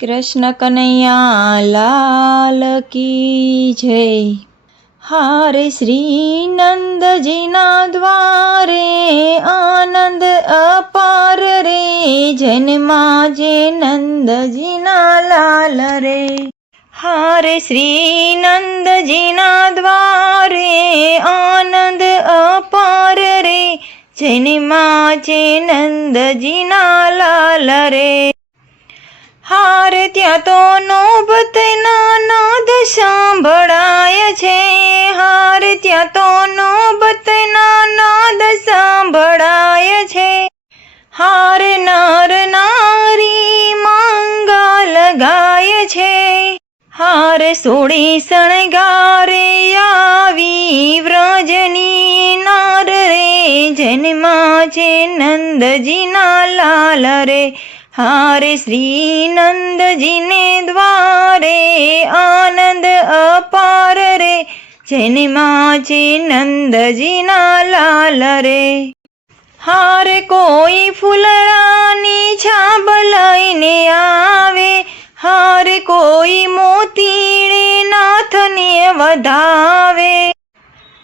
કૃષ્ણ કનૈયા લાલ કી જય। હારે શ્રી નંદજીના દ્વારે આનંદ અપાર રે, જન્મા જે નંદજીના લાલ રે। હારે શ્રી નંદજીના દ્વારે આનંદ અપાર રે, જન્મા જે નંદજીના લાલ રે। હારે ત્યાં તો નોબતના નાદ સાંભળાય છે, હારે ત્યાં તો નોબતના નાદ સાંભળાય છે। હારે નર નારી મંગલ ગાય છે, હારે સોળી શણગારે આવી વ્રજની નાર રે, જન્મા છે નંદજીના લાલ રે। હારે શ્રી નંદજીને દ્વારે આનંદ અપાર રે, જન્મા છે નંદજીના લાલ રે। હારે કોઈ ફૂલડાની છાબ લઈને આવે, હારે કોઈ મોતીડે નાથને વધાવે।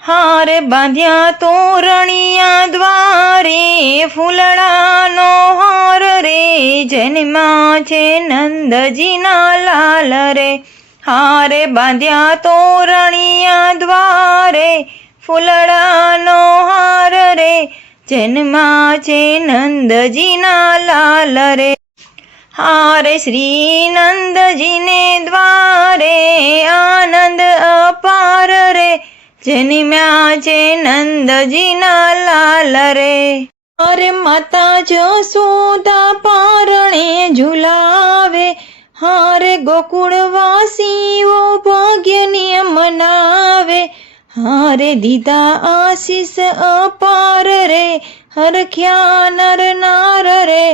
હારે બાંધ્યા તોરણિયા દ્વારે ફૂલડાનો હાર રે, જન્મા છે નંદજીના લાલ રે। હારે બાંધ્યા તોરણિયા દ્વારે ફૂલડાનો હાર રે, જન્મા છે નંદજીના લાલ રે। હારે શ્રી નંદજીને દ્વારે આનંદ અપાર રે, જન્મ્યા છે નંદજીના લાલ રે। હારે માતા જશોદા પારણે ઝુલાવે, હારે ગોકુળવાસીઓ ભાગ્યને મનાવે। હારે દીધા આશીષ અપાર રે, હરખ્યા નર નાર રે,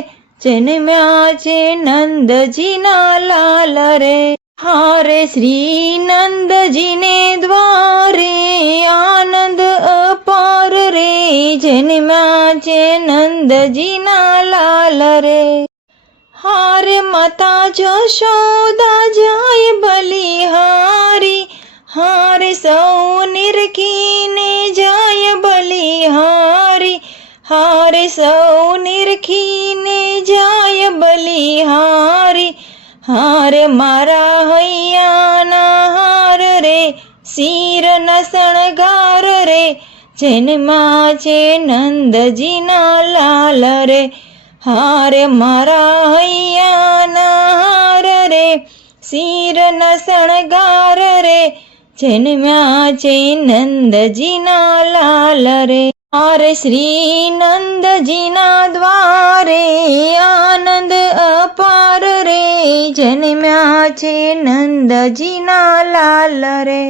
જન્મ્યા છે નંદજીના લાલ રે। હારે શ્રી નંદજીને દ્વારે આનંદ અપાર રે, જન્મ્યા છે નંદજીના લાલ રે। હારે માતા જશોદા જાય બલિહારી, હારે સૌ નિરખીને જાય બલિહારી, હારે સૌ નિરખીને જાય બલિહારી। હારે મારા હૈયાના હાર રે, શિરના શણગાર રે, જન્મા છે નંદજીના લાલ રે। હારે મારા હૈયાના હાર રે, શિરના શણગાર રે, જન્મ્યા છે નંદજીના લાલ રે। હારે શ્રી નંદજીના દ્વારે આનંદ અપાર રે, જન્મ્યા છે નંદજીના લાલ રે।